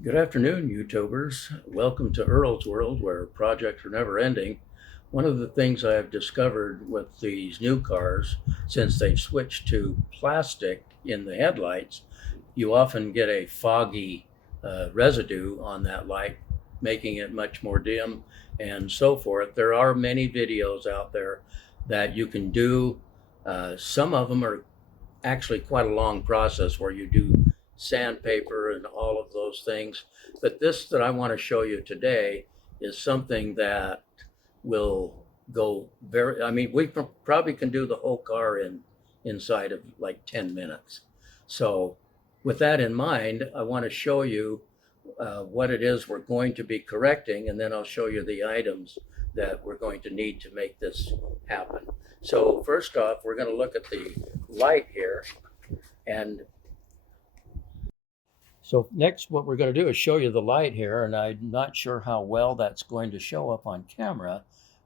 Good afternoon, YouTubers. Welcome to Earl's World, where projects are never ending. One of the things I've discovered with these new cars, since they've switched to plastic in the headlights, you often get a foggy residue on that light, making it much more dim and so forth. There are many videos out there that you can do. Some of them are actually quite a long process where you do sandpaper and all of those things. But this that I want to show you today is something that will go very, I mean, we probably can do the whole car inside of like 10 minutes. So with that in mind, I want to show you what it is we're going to be correcting, and then I'll show you the items that we're going to need to make this happen. So first off, we're going to look at the light here. And so next, what we're going to do is show you the light here, and I'm not sure how well that's going to show up on camera,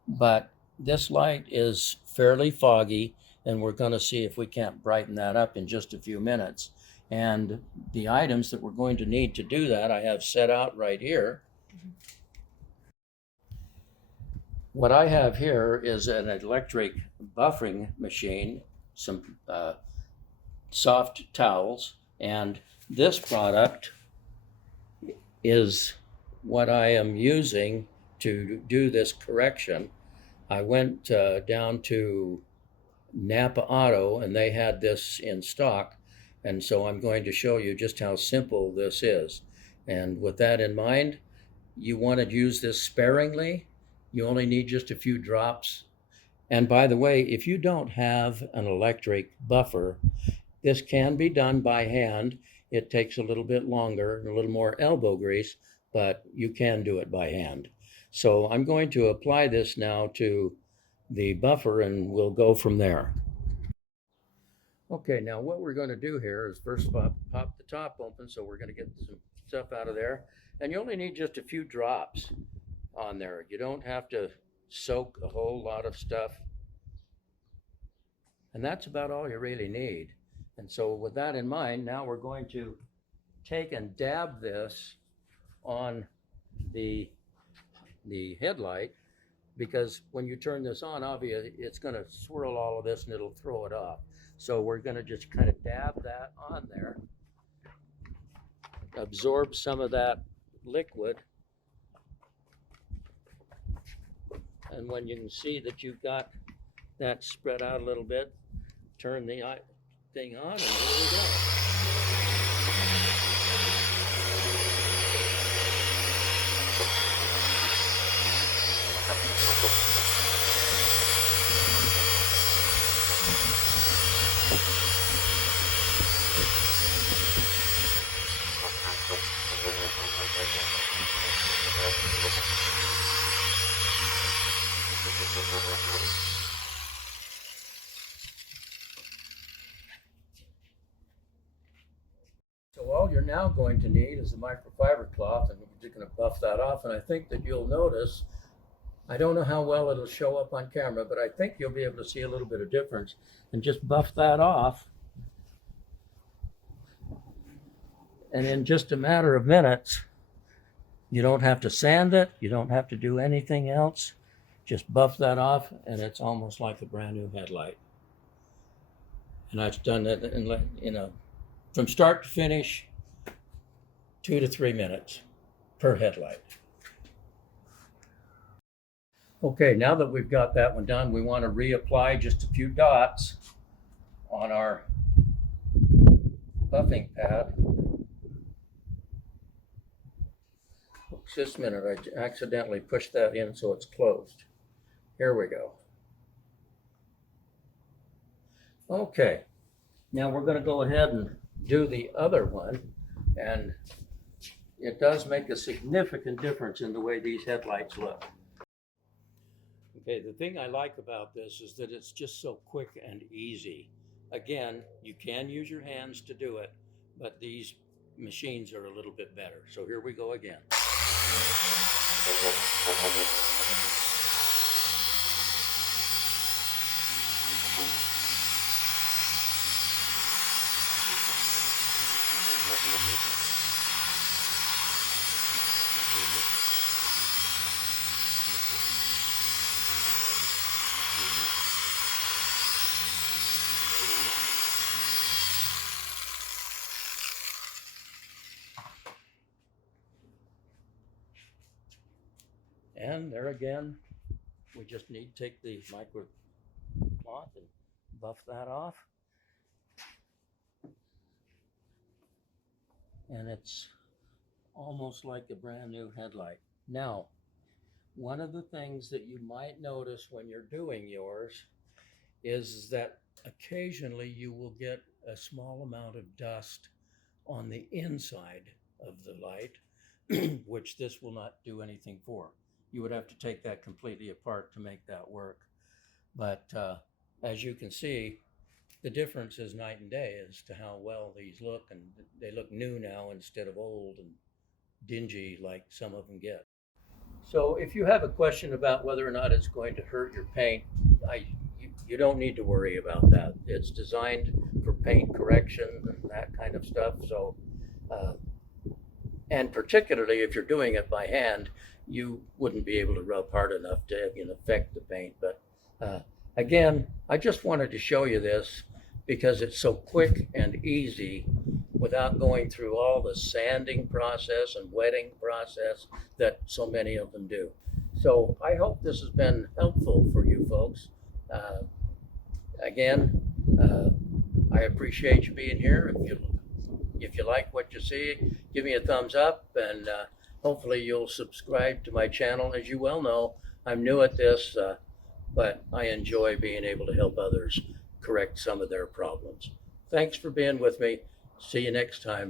but this light is fairly foggy, and we're going to see if we can't brighten that up in just a few minutes. And the items that we're going to need to do that, I have set out right here. What I have here is an electric buffering machine, some soft towels, and this product is what I am using to do this correction. I went down to Napa Auto and they had this in stock, and so I'm going to show you just how simple this is. And with that in mind, you want to use this sparingly. You only need just a few drops. And by the way, if you don't have an electric buffer, this can be done by hand. It takes a little bit longer and a little more elbow grease, but you can do it by hand. So I'm going to apply this now to the buffer and we'll go from there. Okay, now what we're going to do here is first pop the top open, so we're going to get some stuff out of there. And you only need just a few drops on there. You don't have to soak a whole lot of stuff. And that's about all you really need. And so with that in mind, now we're going to take and dab this on the headlight, because when you turn this on, obviously it's going to swirl all of this and it'll throw it off. So we're going to just kind of dab that on there, absorb some of that liquid. And when you can see that you've got that spread out a little bit, turn the thing on and there we go. So all you're now going to need is a microfiber cloth, and we're just going to buff that off. And I think that you'll notice, I don't know how well it'll show up on camera, but I think you'll be able to see a little bit of difference. And just buff that off. And in just a matter of minutes, you don't have to sand it. You don't have to do anything else. Just buff that off, and it's almost like a brand new headlight. And I've done that in from start to finish, 2 to 3 minutes per headlight. Okay, now that we've got that one done, we want to reapply just a few dots on our buffing pad. Oops, just a minute, I accidentally pushed that in so it's closed. Here we go. Okay, now we're going to go ahead and do the other one, and it does make a significant difference in the way these headlights look. Okay, the thing I like about this is that it's just so quick and easy. Again, you can use your hands to do it, but these machines are a little bit better. So here we go again. And there again, we just need to take the micro cloth and buff that off. And it's almost like a brand new headlight. Now, one of the things that you might notice when you're doing yours is that occasionally you will get a small amount of dust on the inside of the light, which this will not do anything for. You would have to take that completely apart to make that work. But as you can see, the difference is night and day as to how well these look, and they look new now instead of old and dingy like some of them get. So if you have a question about whether or not it's going to hurt your paint, you don't need to worry about that. It's designed for paint correction and that kind of stuff. So, and particularly if you're doing it by hand, you wouldn't be able to rub hard enough to affect the paint. But again, I just wanted to show you this because it's so quick and easy without going through all the sanding process and wetting process that so many of them do. So I hope this has been helpful for you folks. Again, I appreciate you being here. If you like what you see, give me a thumbs up, and hopefully you'll subscribe to my channel. As you well know, I'm new at this, but I enjoy being able to help others correct some of their problems. Thanks for being with me. See you next time.